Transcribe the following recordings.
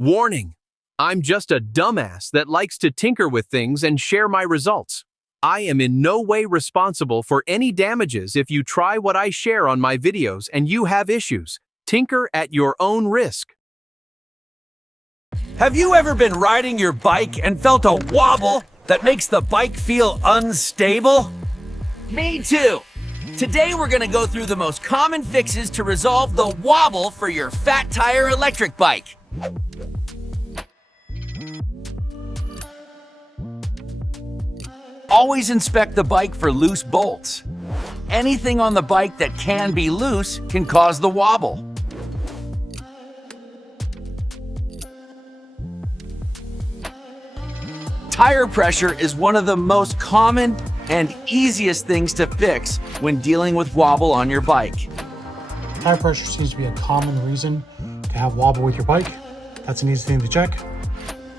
Warning! I'm just a dumbass that likes to tinker with things and share my results. I am in no way responsible for any damages if you try what I share on my videos and you have issues. Tinker at your own risk. Have you ever been riding your bike and felt a wobble that makes the bike feel unstable? Me too! Today we're going to go through the most common fixes to resolve the wobble for your fat tire electric bike. Always inspect the bike for loose bolts. Anything on the bike that can be loose can cause the wobble. Tire pressure is one of the most common and easiest things to fix when dealing with wobble on your bike. Tire pressure seems to be a common reason to have wobble with your bike. That's an easy thing to check.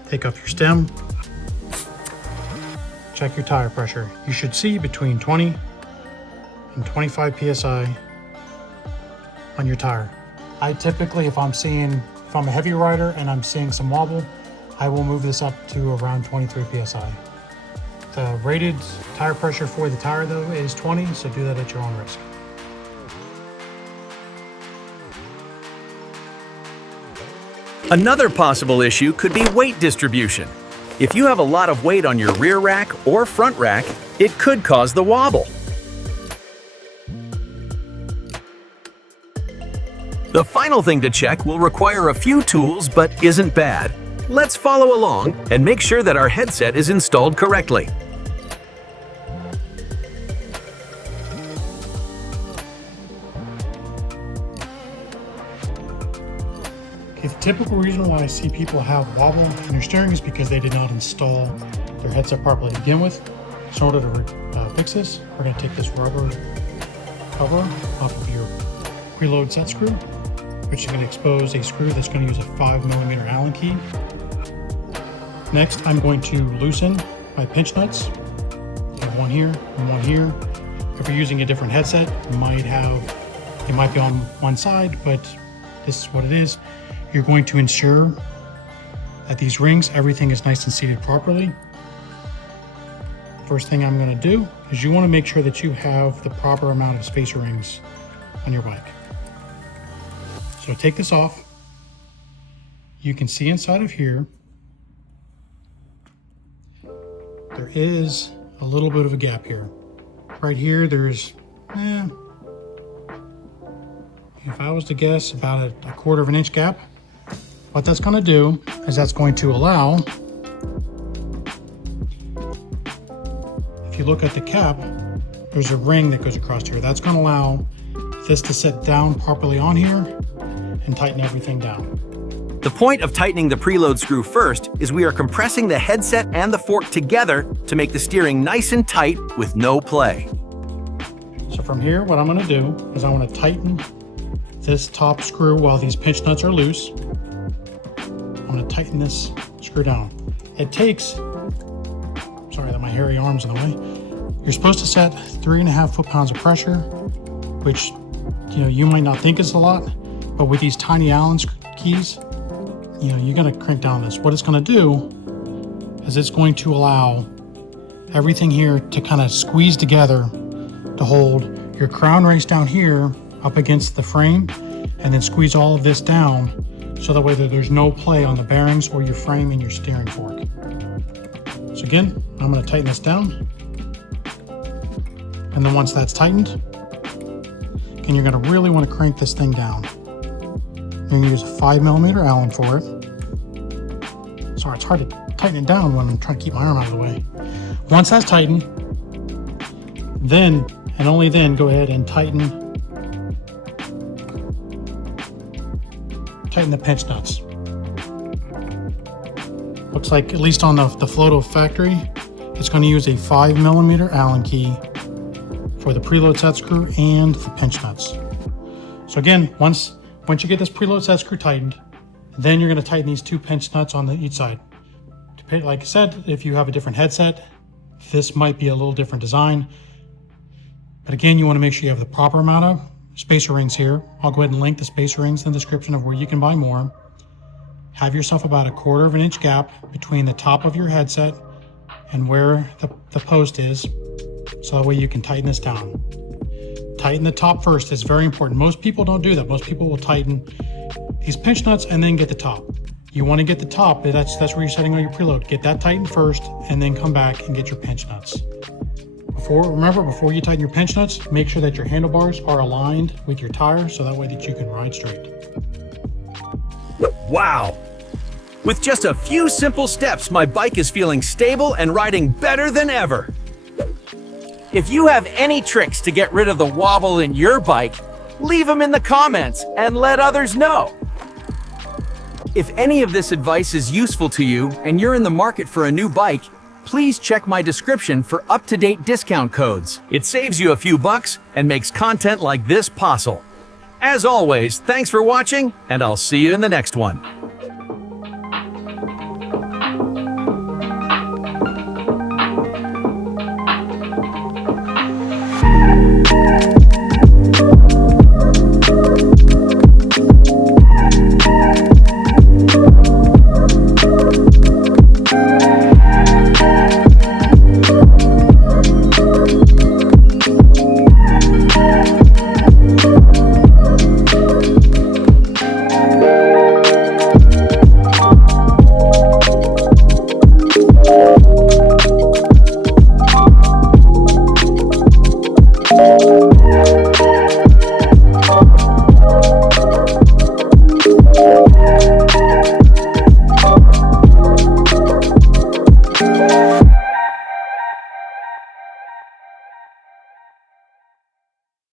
Take off your stem. Check your tire pressure. You should see between 20 and 25 PSI on your tire. I typically, if I'm a heavy rider and I'm seeing some wobble, I will move this up to around 23 PSI. The rated tire pressure for the tire though is 20, so do that at your own risk. Another possible issue could be weight distribution. If you have a lot of weight on your rear rack or front rack, it could cause the wobble. The final thing to check will require a few tools but isn't bad. Let's follow along and make sure that our headset is installed correctly. Okay, the typical reason why I see people have wobble in their steering is because they did not install their headset properly to begin with. So in order to fix this, we're going to take this rubber cover off of your preload set screw, which is going to expose a screw that's going to use a 5mm Allen key. Next, I'm going to loosen my pinch nuts. One here and one here. If you're using a different headset, you might be on one side, but this is what it is. You're going to ensure that these rings, everything is nice and seated properly. First thing I'm going to do is you want to make sure that you have the proper amount of spacer rings on your bike. So take this off. You can see inside of here, there is a little bit of a gap here. Right here, there's, if I was to guess, about a 1/4 of an inch gap. What that's going to do is that's going to allow, if you look at the cap, there's a ring that goes across here. That's going to allow this to sit down properly on here and tighten everything down. The point of tightening the preload screw first is we are compressing the headset and the fork together to make the steering nice and tight with no play. So from here, what I'm going to do is I want to tighten this top screw while these pinch nuts are loose. I'm going to tighten this screw down. It takes, sorry that my hairy arm's in the way. You're supposed to set 3.5 foot-pounds of pressure, which you might not think is a lot, but with these tiny Allen keys, you're going to crank down this. What it's going to do is it's going to allow everything here to kind of squeeze together to hold your crown race down here up against the frame, and then squeeze all of this down so that way that there's no play on the bearings or your frame and your steering fork. So again, I'm going to tighten this down. And then once that's tightened, again, you're going to really want to crank this thing down. You're going to use a 5mm Allen for it. Sorry, it's hard to tighten it down when I'm trying to keep my arm out of the way. Once that's tightened, then and only then go ahead and tighten the pinch nuts. Looks like, at least on the Philodo factory, it's going to use a 5mm Allen key for the preload set screw and the pinch nuts. So again, once you get this preload set screw tightened, then you're going to tighten these two pinch nuts on each side. Like I said, if you have a different headset, this might be a little different design. But again, you want to make sure you have the proper amount of spacer rings here. I'll go ahead and link the spacer rings in the description of where you can buy more. have yourself about a 1/4 inch gap between the top of your headset and where the post is, so that way you can tighten this down. Tighten the top first. It's very important. Most people don't do that. Most people will tighten these pinch nuts and then get the top. You want to get the top. That's where you're setting on your preload. Get that tightened first and then come back and get your pinch nuts. Remember, before you tighten your pinch nuts, make sure that your handlebars are aligned with your tire so that way that you can ride straight. Wow! With just a few simple steps, my bike is feeling stable and riding better than ever. If you have any tricks to get rid of the wobble in your bike, leave them in the comments and let others know. If any of this advice is useful to you and you're in the market for a new bike, please check my description for up-to-date discount codes. It saves you a few bucks and makes content like this possible. As always, thanks for watching, and I'll see you in the next one.